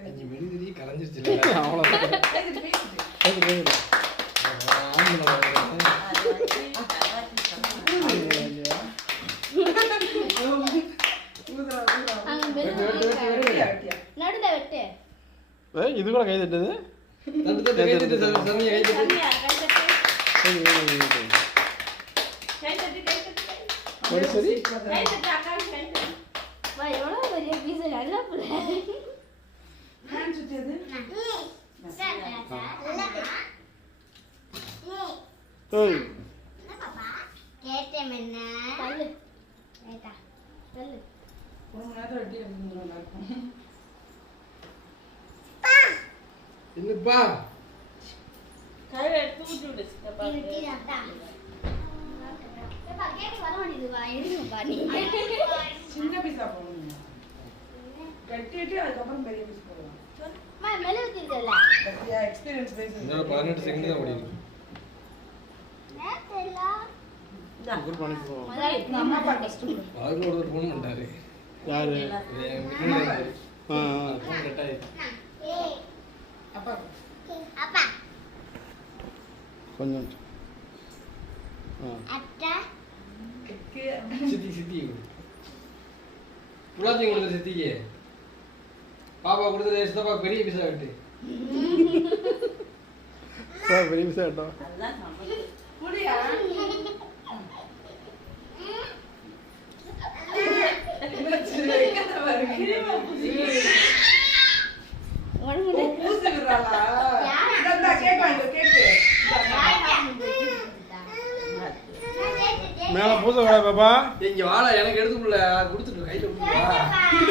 அஞ்சு கலைஞ்சிருச்சு அவ்வளோதான் வெட்டு ஏய், இது கூட கை தட்டுது. தட்டு. கை தட்டு. சரி, சரி, சரி. கை தட்டு, கை தட்டு, கை. சரி, சரி. கை தட்டு, அக்காவுக்கு கை தட்டு. வா எவ்வளவு பெரிய பீஸ் நல்ல பிள்ளை ஹேண்ட் சுத்தியது? ஏய், கேட்டேன் என்ன? தள்ளு. ரைட்டா தள்ளு. ஒரு மணி நேரத்துல வெட்டி எடுத்துட்டு வந்துரும் எல்லாருக்கும். என்னப்பா? கையில எடுத்து விடு, சித்தப்பாக்கு. வர மாட்டேங்குதுவா எடுங்கப்பா நீ. சின்ன பீஸா போடணும் கட்டிட்டு அதுக்கப்புறம் பெரிய பீஸ் போடலாம். மெலு ஊத்திருக்கல பத்தியா எக்ஸ்பீரியன்ஸ் செகண்ட் தான் ஓடி அப்பா. கொஞ்சம். சித்தி. சித்தி புலாத்தையும் கொடுத்த சித்திக்கு. பாப்பா சித்தப்பா பெரிய பீஸா வெட்டு சார் பெரிய விஷயம் கேட்டோம் மேலே பூசை பாப்பா. இங்க வாடா எனக்கு எடுத்துக்குள்ள கொடுத்துட்டு கையில